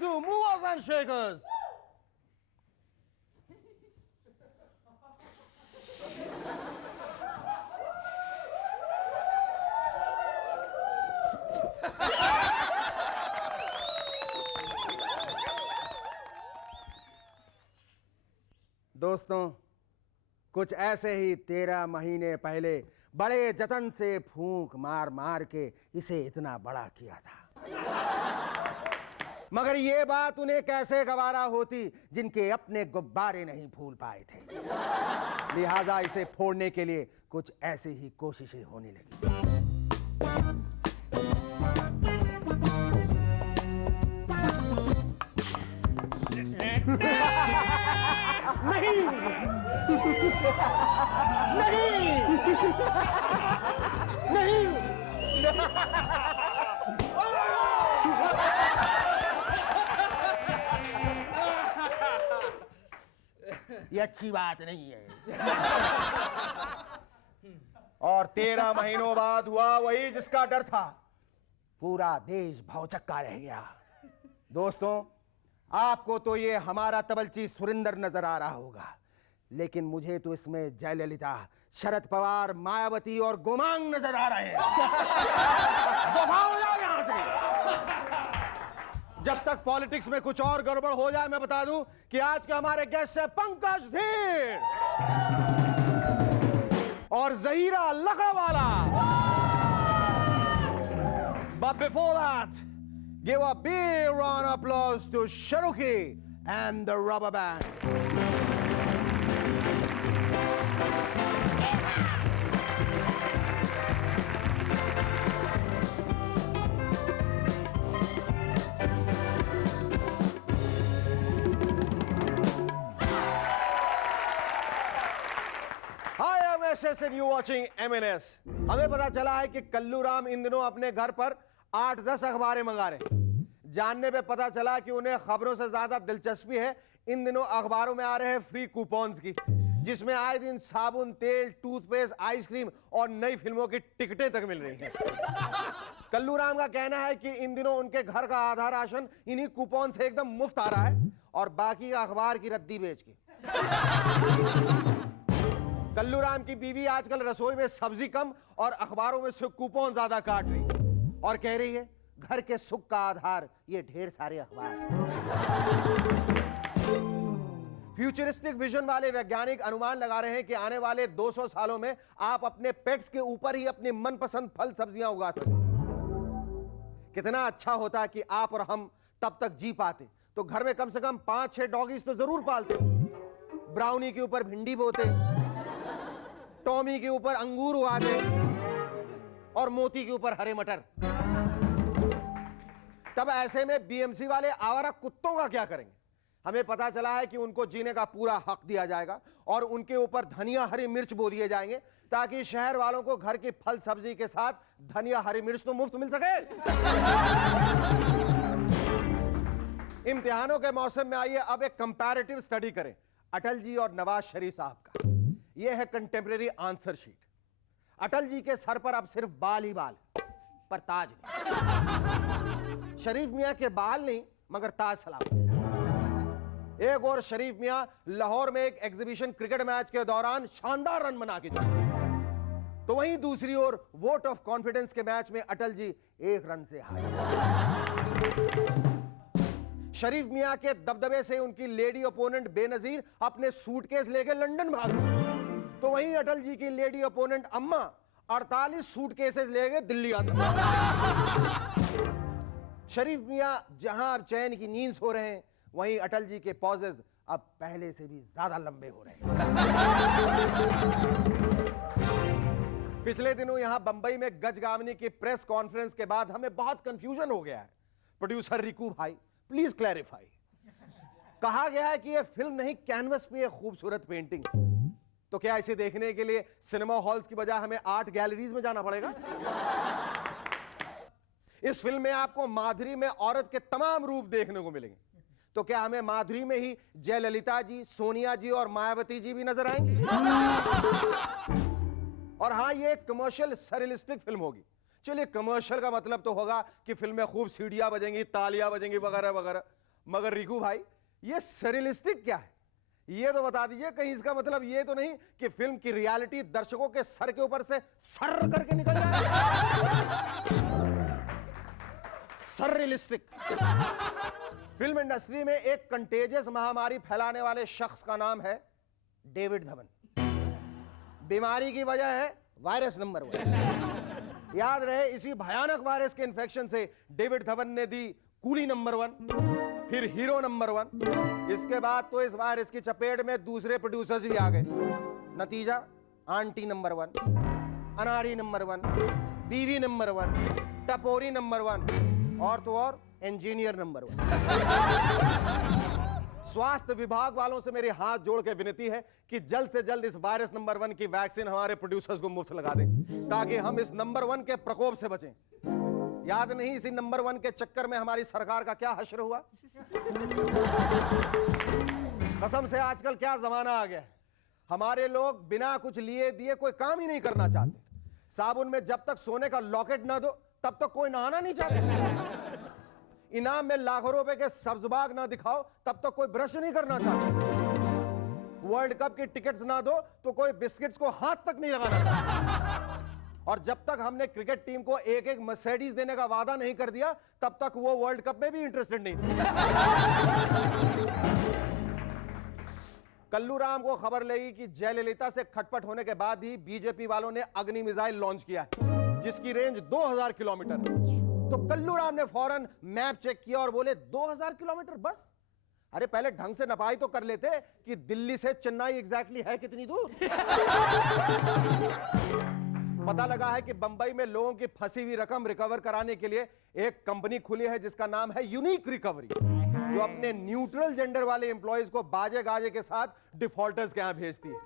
Welcome to Movers and Shakers. दोस्तों, कुछ ऐसे ही 13 महीने पहले बड़े जतन से फूंक मार मार के इसे इतना बड़ा किया था। मगर ये बात उन्हें कैसे गवारा होती जिनके अपने गुब्बारे नहीं फूल पाए थे। लिहाजा इसे फोड़ने के लिए कुछ ऐसी ही कोशिशें होने लगी। नहीं नहीं नहीं ये अच्छी बात नहीं है। और 13 महीनों बाद हुआ वही जिसका डर था। पूरा देश भौचक्का रह गया। दोस्तों, आपको तो ये हमारा तबलची सुरिंदर नजर आ रहा होगा, लेकिन मुझे तो इसमें जयललिता, शरद पवार, मायावती और गोमांग नजर आ रहे हैं। दफा हो जाओ यहां से। जब तक पॉलिटिक्स में कुछ और गड़बड़ हो जाए, मैं बता दूं कि आज के हमारे गेस्ट है पंकज धीर और Zahira Lakdawala. But before that, give a big round of applause to Sharuki and the Rubber Band. Hi, I'm SS and you're watching MNS. हमें पता चला है कि कल्लू राम इन दिनों अपने घर पर 8-10 अखबारें मंगा रहे हैं। जानने पे पता चला कि उन्हें खबरों से ज्यादा दिलचस्पी है इन दिनों अखबारों में आ रहे हैं फ्री कूपन्स की, जिसमें आए दिन साबुन, तेल, टूथपेस्ट, आइसक्रीम और नई फिल्मों की टिकटें तक मिल रही हैं। कल्लू राम का कहना है कि इन दिनों उनके घर का आधा राशन इन्हीं कूपन से एकदम मुफ्त आ रहा है और बाकी अखबार की रद्दी बेच के। कल्लू राम की बीवी आजकल रसोई में सब्जी कम और अखबारों में से कूपन ज्यादा काट रही और कह रही है घर के सुख का आधार ये ढेर सारे अखबार। फ्यूचरिस्टिक विजन वाले वैज्ञानिक अनुमान लगा रहे हैं कि आने वाले 200 सालों में आप अपने पेट्स के ऊपर ही अपनी मनपसंद फल सब्जियां उगा सकें। कितना अच्छा होता कि आप और हम तब तक जी पाते तो घर में कम से कम 5-6 डॉगीज तो जरूर पालते। ब्राउनी के ऊपर भिंडी बोते, टॉमी के ऊपर अंगूर उगाते और मोती के ऊपर हरे मटर। तब ऐसे में बीएमसी वाले आवारा कुत्तों का क्या करेंगे? हमें पता चला है कि उनको जीने का पूरा हक दिया जाएगा और उनके ऊपर धनिया हरी मिर्च बो दिए जाएंगे ताकि शहर वालों को घर की फल सब्जी के साथ धनिया हरी मिर्च तो मुफ्त मिल सके। इम्तिहानों के मौसम में आइए अब एक कंपैरेटिव स्टडी करें अटल जी और नवाज शरीफ साहब का। यह है contemporary answer sheet. Atal ji के सर पर अब सिर्फ बाल ही बाल पर ताज नहीं। शरीफ मियां के बाल नहीं मगर ताज सलामत। एक और शरीफ मियां लाहौर में एक एग्जीबिशन क्रिकेट मैच के दौरान शानदार रन बना के जीते, तो वहीं दूसरी ओर वोट ऑफ कॉन्फिडेंस के मैच में अटल जी 1 रन से हारे। शरीफ मियां के दबदबे से उनकी लेडी ओपोनेंट बेनजीर अपने सूटकेस लेकर लंदन भाग गई, तो वहीं अटल जी की लेडी ओपोनेंट अम्मा 48 सूटकेसेस लेके दिल्ली आते। शरीफ मियां जहां अब चैन की नींद सो रहे हैं, वहीं अटल जी के पॉजेज अब पहले से भी ज्यादा लंबे हो रहे हैं। पिछले दिनों यहां बंबई में गजगावनी की प्रेस कॉन्फ्रेंस के बाद हमें बहुत कंफ्यूजन हो गया है। प्रोड्यूसर रिकू भाई प्लीज क्लैरिफाई। कहा गया है कि यह फिल्म नहीं कैनवस पे एक खूबसूरत पेंटिंग, तो क्या इसे देखने के लिए सिनेमा हॉल्स की बजाय हमें आर्ट गैलरीज में जाना पड़ेगा? इस फिल्म में आपको माधुरी में औरत के तमाम रूप देखने को मिलेंगे, तो क्या हमें माधुरी में ही जयललिता जी, सोनिया जी और मायावती जी भी नजर आएंगी? और हां, ये एक कमर्शियल सरियलिस्टिक फिल्म होगी। चलिए, कमर्शियल का मतलब तो होगा कि फिल्म में खूब सीढ़ियां बजेंगी, तालियां बजेंगी वगैरह वगैरह। मगर रिकू भाई, ये सरियलिस्टिक क्या है? ये तो बता दीजिए, कहीं इसका मतलब ये तो नहीं कि फिल्म की रियलिटी दर्शकों के सर के ऊपर से सर करके निकल जाए। सरियलिस्टिक। फिल्म इंडस्ट्री में एक कंटेजियस महामारी फैलाने वाले शख्स का नाम है डेविड धवन। बीमारी की वजह है वायरस नंबर 1। याद रहे, इसी भयानक वायरस के इन्फेक्शन से डेविड धवन ने दी कूली नंबर 1, फिर हीरो नंबर 1। इसके बाद तो इस वायरस की चपेट में दूसरे प्रोड्यूसर्स भी आ गए। नतीजा, आंटी नंबर 1, अनाड़ी नंबर 1, बीवी नंबर 1, टपोरी नंबर 1 और तो और इंजीनियर नंबर 1। स्वास्थ्य विभाग वालों से मेरे हाथ जोड़ के विनती है कि जल्द से जल्द इस वायरस नंबर 1 की वैक्सीन हमारे प्रोड्यूसर्स को मुफ्त लगा दें, ताकि हम इस नंबर 1 के प्रकोप से बचें। याद नहीं, इसी नंबर 1 के चक्कर में हमारी सरकार का क्या हश्र हुआ। कसम से आजकल क्या जमाना आ गया है। हमारे लोग बिना कुछ लिए दिए कोई काम ही नहीं करना चाहते। साबुन में जब तक सोने का लॉकेट ना दो तब तक कोई नहाना नहीं चाहता। इनाम में लाखों रुपए के सब्जबाग ना दिखाओ तब तक कोई ब्रश नहीं करना चाहता। वर्ल्ड कप की टिकट्स ना दो तो कोई बिस्किट्स को हाथ तक नहीं लगाना चाहता। और जब तक हमने क्रिकेट टीम को एक एक मर्सिडीज देने का वादा नहीं कर दिया तब तक वो वर्ल्ड कप में भी इंटरेस्टेड नहीं थे। कल्लू राम को खबर लगी कि जयललिता से खटपट होने के बाद ही बीजेपी वालों ने अग्नि मिसाइल लॉन्च किया है, जिसकी रेंज 2000 किलोमीटर है। तो कल्लू राम ने फौरन मैप चेक किया और बोले 2000 किलोमीटर बस? अरे पहले ढंग से नपाई तो कर लेते कि दिल्ली से चेन्नई एग्जैक्टली है कितनी दूर। पता लगा है कि बंबई में लोगों की फंसी हुई रकम रिकवर कराने के लिए एक कंपनी खुली है जिसका नाम है यूनिक रिकवरी, जो अपने न्यूट्रल जेंडर वाले एम्प्लॉइज को बाजे गाजे के साथ डिफॉल्टर्स के यहां भेजती है,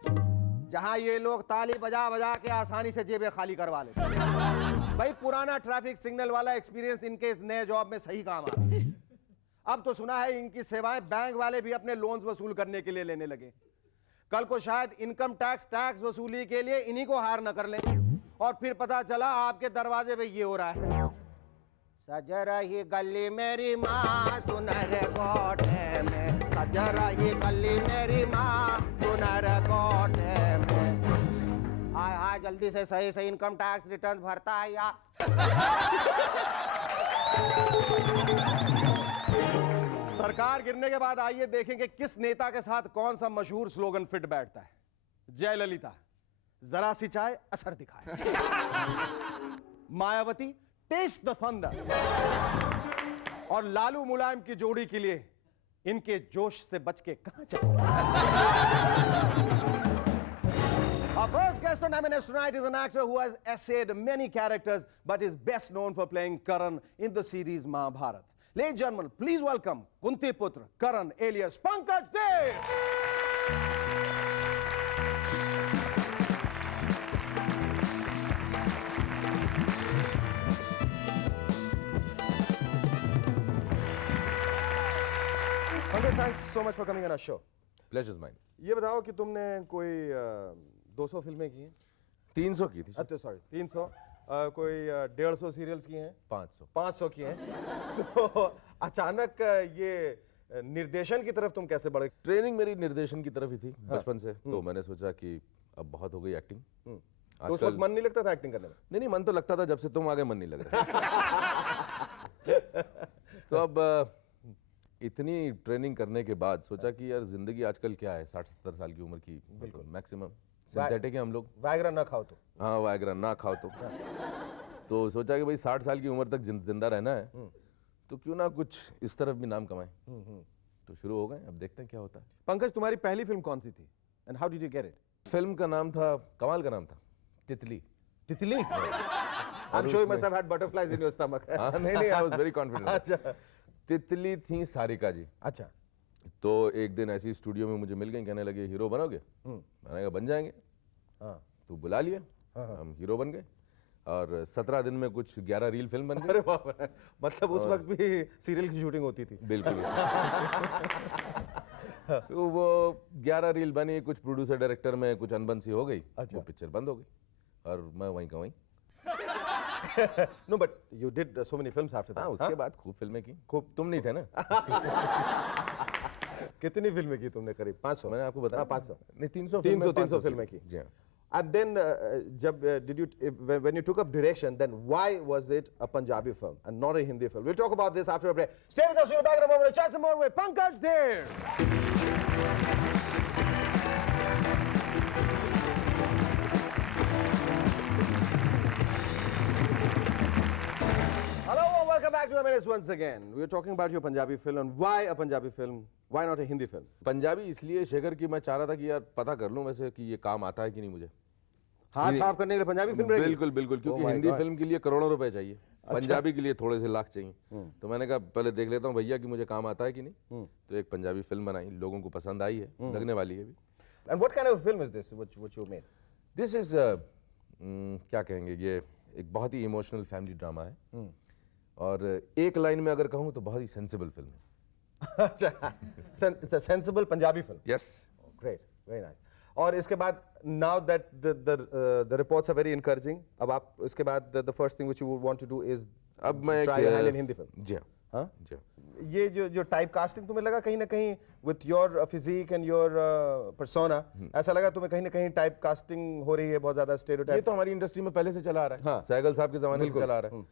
जहां ये लोग ताली बजा बजा के आसानी से जेबें खाली करवा लेते हैं। भाई पुराना ट्रैफिक सिग्नल वाला एक्सपीरियंस इनके इस नए जॉब में सही काम आ रहा है। अब तो सुना है इनकी सेवाएं बैंक वाले भी अपने लोन्स वसूल करने के लिए लेने लगे। कल को शायद इनकम टैक्स वसूली के लिए इन्हीं को हायर न कर लें और फिर पता चला आपके दरवाजे पे ये हो रहा है। सज रही गली मेरी माँ सुनर कोठे में, सज रही गली मेरी माँ सुनर कोठे में। हाय हाय, जल्दी से सही सही इनकम टैक्स रिटर्न भरता है या। सरकार गिरने के बाद आइए देखेंगे किस नेता के साथ कौन सा मशहूर स्लोगन फिट बैठता है। जयललिता, जरा सी चाय असर दिखाए। Mayawati, taste the thunder. और लालू मुलायम की जोड़ी के लिए इनके जोश से बच के कहां चले। Our first guest on M&S tonight is an actor who has essayed many characters but is best known for playing Karan in the series Mahabharat. Ladies and gentlemen, please welcome Kunti Putra Karan alias Pankaj Dev. Pankaj, thanks so much for coming on our show. Pleasure's mine. ये बताओ कि तुमने कोई 200 फिल्में की हैं? 300 की थी। अच्छा सॉरी 300। कोई 150 सीरियल्स की हैं? 500 की हैं। तो अचानक ये निर्देशन की तरफ तुम कैसे बढ़े? ट्रेनिंग मेरी निर्देशन की तरफ ही थी बचपन से, तो मैंने सोचा कि अब बहुत हो गई एक्टिंग। तो उस वक्त मन नहीं लगता था एक्टिंग करने में? नहीं, मन तो लगता था, जब से तुम आगे मन नहीं लग रहा। तो अब इतनी ट्रेनिंग करने के बाद सोचा कि यार जिंदगी आजकल क्या है, 60-70 साल की उम्र की, बिल्कुल मैक्सिमम सिंथेटिक है हम लोग। वायग्रा ना खाओ तो। हाँ, वायग्रा ना खाओ तो सोचा कि भाई 60 साल की उम्र तक जिंदा रहना है, तो क्यों ना कुछ इस तरफ भी नाम कमाएं। तो शुरू हो गए, अब देखते हैं क्या होता है। पंकज, तुम्हारी पहली फिल्म कौन सी थी and how did you get it? Film का नाम था, कमाल का नाम था, तितली। तितली? I'm sure you must have had butterflies in your stomach. हाँ, नहीं, I was very confident. अच्छा। तितली थी सारिका जी। अच्छा। तो एक दिन ऐसी स्टूडियो में मुझे मिल गई, कहने लगे हीरो बनोगे? मैंने कहा बन जाएंगे। हाँ। तो बुला लिया, हम हीरो बन गए और 17 दिन में कुछ 11 रील फिल्म बन गई। अरे बाप रे, मतलब उस वक्त भी सीरियल की शूटिंग होती थी? बिल्कुल। तो वो 11 रील बनी, कुछ प्रोड्यूसर डायरेक्टर में कुछ अनबन सी हो गई। वो पिक्चर बंद हो गई और मैं वहीं का वहीं। No, but you did so many films after that. हाँ उसके बाद खूब फिल्में की खूब। तुम नहीं थे ना कितनी फिल्में की तुमने? करीब 500। मैंने आपको बताया 500 नहीं 300 300 फिल्में की। जी हाँ And then जब did you when you took up direction, then why was it a Punjabi film and not a Hindi film? We'll talk about this after a break. Stay with us. We'll be back in a moment. Chat some more with Pankaj Dher. Hello and welcome back to M&S once again. We were talking about your Punjabi film and why a Punjabi film, why not a Hindi film? Punjabi इसलिए शेखर कि मैं चाह रहा था कि यार पता कर लूं वैसे कि ये काम आता है कि नहीं मुझे हाथ साफ करने के लिए पंजाबी फिल्म रहेगी? बिल्कुल बिल्कुल क्योंकि Oh my Hindi God. Film के लिए करोड़ों रुपए चाहिए पंजाबी के लिए थोड़े से लाख चाहिए तो मैंने कहा पहले देख लेता हूँ भैया कि मुझे काम आता है कि नहीं तो एक पंजाबी फिल्म बनाई लोगों को पसंद आई है लगने वाली है भी And what kind of film is this which you made? This is क्या कहेंगे ये एक बहुत ही इमोशनल फैमिली ड्रामा है और एक लाइन में अगर कहूँ तो बहुत ही सेंसिबल फिल्म है It's a sensible Punjabi film. Yes Great, very nice. और इसके बाद now that the reports are very encouraging, अब आप इसके बाद the first thing which you would want to do is अब मैं try your hand in Hindi film. जी हाँ हाँ? जी हाँ ये जो टाइप कास्टिंग तुम्हें लगा कहीं ना कहीं with your physique and your persona, ऐसा लगा तुम्हें कहीं ना कहीं टाइप कास्टिंग हो रही है बहुत ज्यादा ये स्टेरियोटाइप? तो हमारी इंडस्ट्री में पहले से चला आ रहा है हाँ। सहगल साहब के जमाने से बिल्कुल। चला आ रहा है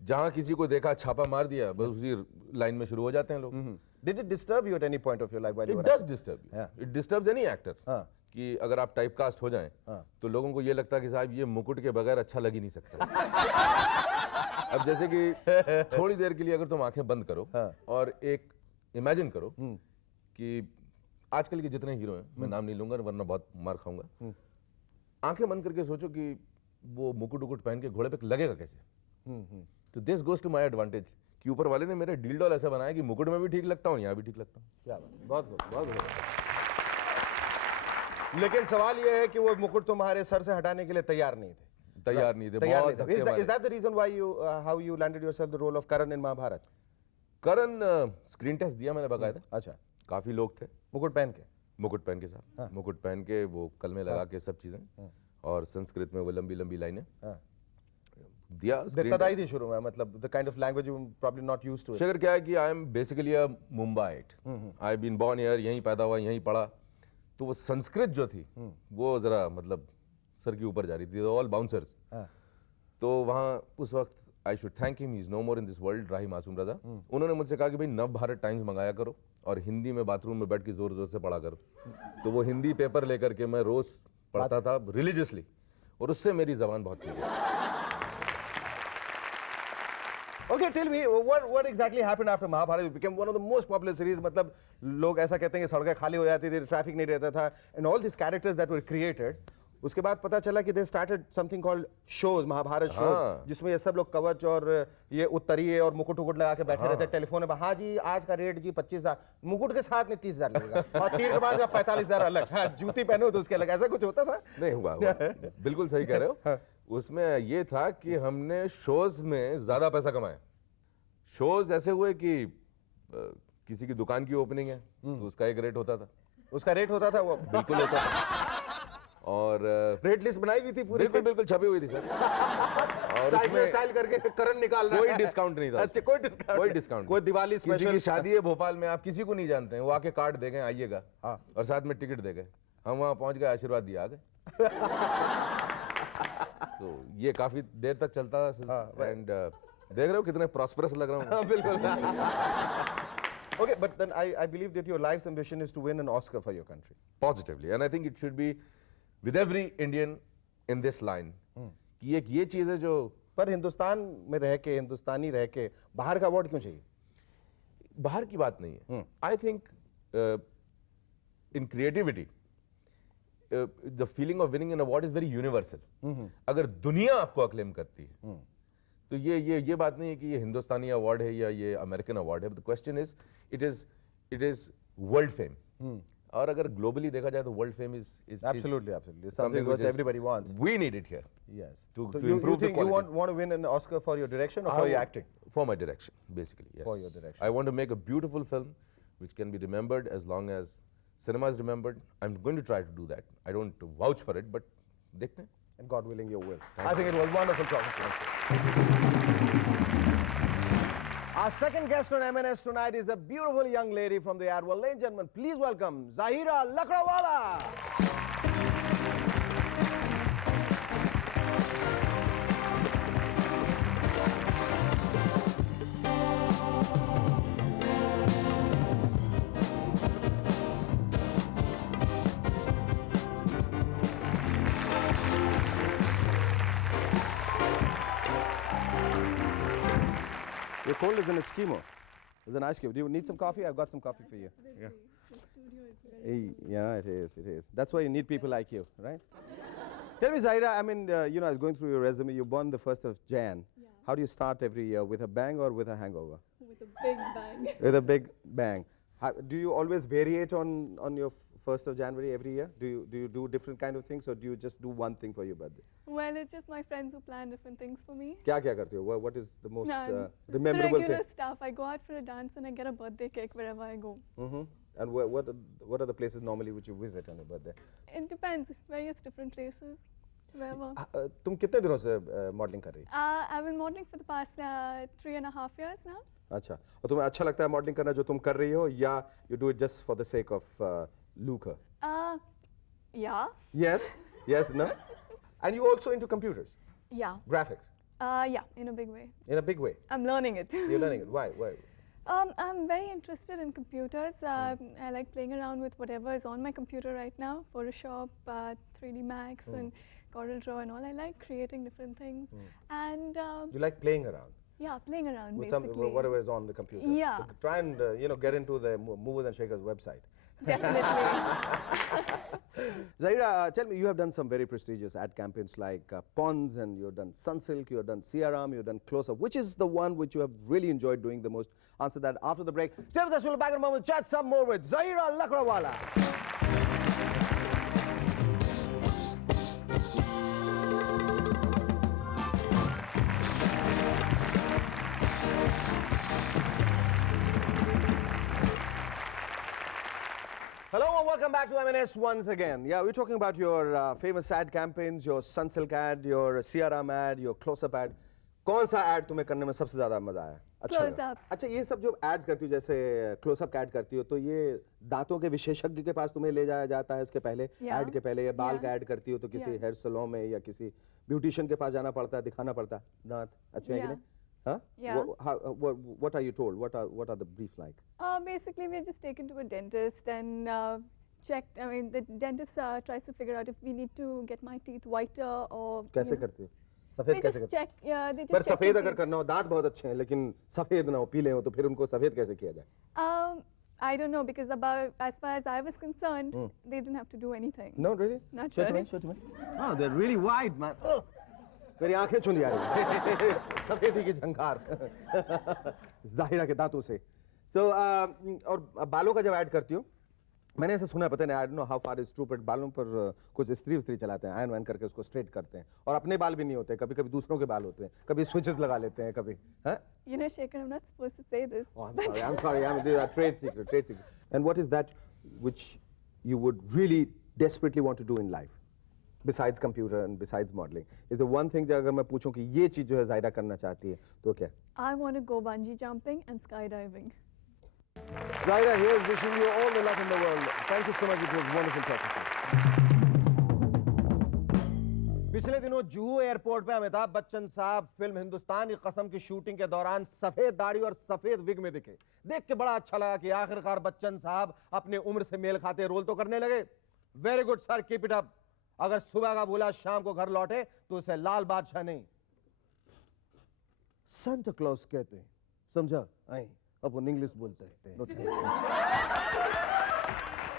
जहाँ किसी को देखा छापा मार दिया बस उसी लाइन में शुरू हो जाते हैं लोग Did it disturb you at any point of your life while you it were does disturb Yeah. It disturbs any actor हाँ। कि अगर आप टाइप कास्ट हो जाएं हाँ। तो लोगों को ये लगता है कि साहब ये मुकुट के बगैर अच्छा लग ही नहीं सकता अब जैसे कि थोड़ी देर के लिए अगर तुम आंखें बंद करो हाँ। और एक इमेजिन करो कि आजकल के जितने हीरो हैं मैं नाम नहीं लूंगा वरना बहुत मार खाऊंगा आंखें बंद करके सोचो कि वो मुकुट उकुट पहन के घोड़े पे लगेगा कैसे तो this goes to my advantage कि ऊपर वाले ने मेरे डील डॉल ऐसा बनाया कि मुकुट में भी ठीक लगता हूँ यहाँ भी ठीक लगता हूँ क्या बात, बहुत good, बहुत good. लेकिन सवाल ये है कि वो मुकुट तुम्हारे सर से हटाने के लिए तैयार नहीं थे. तैयार नहीं थे तैयार बहुत नहीं धक्के थे. मारे। Is that the reason why you how you landed yourself the role of Karan in Mahabharat? Karan screen test दिया मैंने बकायदा अच्छा, काफी लोग थे मुकुट पहन के. मुकुट पहन के साथ हाँ। मुकुट पहन के वो कल में लगा के सब चीजें और संस्कृत में वो लंबी लंबी लाइनें हाँ. दिया screen दिक्कत test। आई थी शुरू में, मतलब the kind of language you probably not used to it. Shekhar क्या है कि I am basically a Mumbaite I been born here यहीं पैदा हुआ यहीं पढ़ा तो वो संस्कृत जो थी वो जरा मतलब सर के ऊपर जा रही थी ऑल बाउंसर्स हाँ. तो वहाँ उस वक्त I should thank him he is no more in this world Rahi Masoom Raza उन्होंने मुझसे कहा कि भाई नव भारत टाइम्स मंगाया करो और हिंदी में बाथरूम में बैठ के जोर जोर से पढ़ा करो तो वो हिंदी पेपर लेकर के मैं रोज पढ़ता था रिलीजियसली और उससे मेरी जबान बहुत खुल गई Okay, tell me what exactly happened after Mahabharata? It became one of the most popular series. मतलब लोग ऐसा कहते हैं कि सड़कें खाली हो जाती थी, ट्रैफिक नहीं रहता था, and all these characters that were created. उसके बाद पता चला कि they started something called shows, Mahabharat shows, हाँ। जिसमें ये सब लोग कवच और ये उत्तरीय और मुकुट उकुट लगा के बैठे रहते हैं टेलीफोन में. हाँ जी, आज का रेट जी 25,000, मुकुट के साथ में 30,000 लगेगा और तीर के बाद 45,000 अलग. हाँ, जूती पहनो तो उसके अलग. ऐसा कुछ होता था? नहीं हुआ बिल्कुल सही कह रहे हो उसमें ये था कि हमने शोज में ज्यादा पैसा कमाया शोज ऐसे हुए कि किसी की दुकान की ओपनिंग है तो उसका एक रेट होता था उसका रेट होता था वो? बिल्कुल होता था और रेट लिस्ट बनाई हुई थी पूरी? बिल्कुल बिल्कुल छपी हुई थी सर और साइड में उसमें स्टाइल करके करण निकाल रहा कोई है. डिस्काउंट नहीं था अच्छा, कोई डिस्काउंट? कोई डिस्काउंट कोई दिवाली किसी की स्पेशल? शादी है भोपाल में आप किसी को नहीं जानते हैं वो आके कार्ड दे गए आइएगा हाँ. और साथ में टिकट दे गए हम वहाँ पहुंच गए आशीर्वाद दिया आ गए तो ये काफी देर तक चलता था एंड देख रहे हो कितने प्रॉस्परस लग रहा हूँ हाँ, बिल्कुल. Okay, but then I believe that your life's ambition is to win an Oscar for your country. Positively and I think it should be with every Indian in this line कि एक ये चीज है जो पर हिंदुस्तान में रह के, हिंदुस्तानी रह के बाहर का अवार्ड क्यों चाहिए? बाहर की बात नहीं है I think in creativity the feeling of winning an award is very universal अगर दुनिया आपको अक्लेम करती है तो ये बात नहीं है कि ये हिंदुस्तानी अवार्ड है या ये अमेरिकन अवार्ड है the question is it is world fame और अगर ग्लोबली देखा जाए तो world fame is Absolutely. It's something which everybody wants. We need it here Yes. to So improve you the think you quality. want to win an Oscar for your direction or for your acting? For my direction, basically, yes. For your direction. I want to make a beautiful film which can be remembered as long as cinema is remembered. I'm going to try to do that. I don't vouch for it, but देखते हैं. and God willing, you will. I think it was wonderful talking to you. Our second guest on MNS tonight is a beautiful young lady from the Adwell. Ladies and gentlemen, please welcome Zahira Lakrawala. You're cold as an Eskimo. As an ice cube. Do you need some coffee? I've got some coffee for you. Yeah. The studio is very Yeah, it is. It is. That's why you need people like you, right? Tell me, Zahira, I mean, I was going through your resume. You born the 1st of Jan. Yeah. How do you start every year? With a bang or with a hangover? with a big bang. With a big bang. Do you always variate on your 1st of January every year? Do you do different kind of things, or do you just do one thing for your birthday? Well, it's just my friends who plan different things for me. क्या करते हो? What is the most None. The rememberable regular thing? stuff. I go out for a dance and I get a birthday cake wherever I go. And what are the places normally which you visit on your birthday? It depends. Various different places. Wherever. तुम कितने दिनों से modelling कर रही हो? I've been modeling for the past 3.5 years now. अच्छा, और तुम्हें अच्छा लगता है मॉडलिंग करना जो तुम कर रही हो, या you do it just for the sake of lucre? Yeah. Yes, yes, no? And you also into computers, Yeah. graphics, Yeah, in a big way. in a big way. I'm learning it. You're learning it. Why? I'm very interested in computers. I like playing around with whatever is on my computer right now. Photoshop, 3D Max, and CorelDRAW and all. I like creating different things. And You like playing around yeah, playing around with basically. whatever is on the computer. Yeah. So try and get into the Movers and Shakers website. Definitely. Zahira, tell me, you have done some very prestigious ad campaigns like Pond's, and you've done Sunsilk, you've done CRM, you've done Close Up. Which is the one which you have really enjoyed doing the most? Answer that after the break. Stay with us, we'll be back in a moment. Chat some more with Zahira Lakrawala. Hello and welcome back to MNS once again. Yeah, we're talking about your famous ad campaigns, your Sunsilk ad, your CRM ad, your Close-Up ad. कौन सा ad तुम्हें करने में सबसे ज़्यादा मज़ा आया? अच्छा Close लगा? Up. अच्छा, ये सब जो ads करती हो, जैसे Close-Up का ad करती हो, तो ये दांतों के विशेषज्ञ के पास तुम्हें ले जाया जाता है उसके पहले, Yeah. ad के पहले, या बाल Yeah. का ad करती हो तो किसी Yeah. हेयर सैलून में या किसी ब्यूटिशियन के पास जाना पड़ता है, दिखाना पड़ता है दांत अच्छे हैं कि Yeah. नहीं? Huh? Yeah. What are you told? What are the brief like? Basically, we're just taken to a dentist and checked. I mean, the dentist tries to figure out if we need to get my teeth whiter or. कैसे करती हो? सफेद They कैसे just करती हो? check. Yeah, they just पर check. सफेद your अगर teeth. करना हो, दांत बहुत अच्छे हैं लेकिन सफेद ना हो, पीले हो, तो फिर उनको सफेद कैसे किया जाए? I don't know because as far as I was concerned, they didn't have to do anything. No, really? Not Show it to really. me, show it to me. Oh, they're really wide, man. Oh. मेरी आंखें चुन लिया सफेदी की झंकार जाहिरा के दांतों से. So और बालों का जब ऐड करती हो, मैंने ऐसा सुना है, पता नहीं, I don't know how far it's true, but बालों पर कुछ इस्त्री चलाते हैं, आयन वायन करके उसको स्ट्रेट करते हैं, और अपने बाल भी नहीं होते, कभी कभी दूसरों के बाल होते हैं, कभी स्विचेस लगा लेते हैं, कभी हैं? You know, Shekhar, I'm not supposed to say this. Oh, I'm sorry. These are trade secret. And what is that which you would really desperately want to do in life, besides computer and besides modeling? Is the one thing that अगर मैं पूछूं कि ये चीज जो है ज़ाहिरा करना चाहती है, तो क्या? I want to go bungee jumping and skydiving. Zahira here is wishing you all the luck in the world. Thank you so much. It was wonderful talking to you. पिछले दिनों जुहू एयरपोर्ट पे अमिताभ बच्चन साहब फिल्म हिंदुस्तान की कसम की shooting के दौरान सफेद दाढ़ी और सफेद विग में दिखे. देख के बड़ा अच्छा लगा कि आखिरकार बच्चन साहब अपने उम्र से मेल खाते रोल तो करने लगे. Very good sir, keep it up. अगर सुबह का भूला शाम को घर लौटे तो उसे लाल बादशाह नहीं, सांता क्लॉज कहते हैं, समझा? आई अपन इंग्लिश बोलते हैं.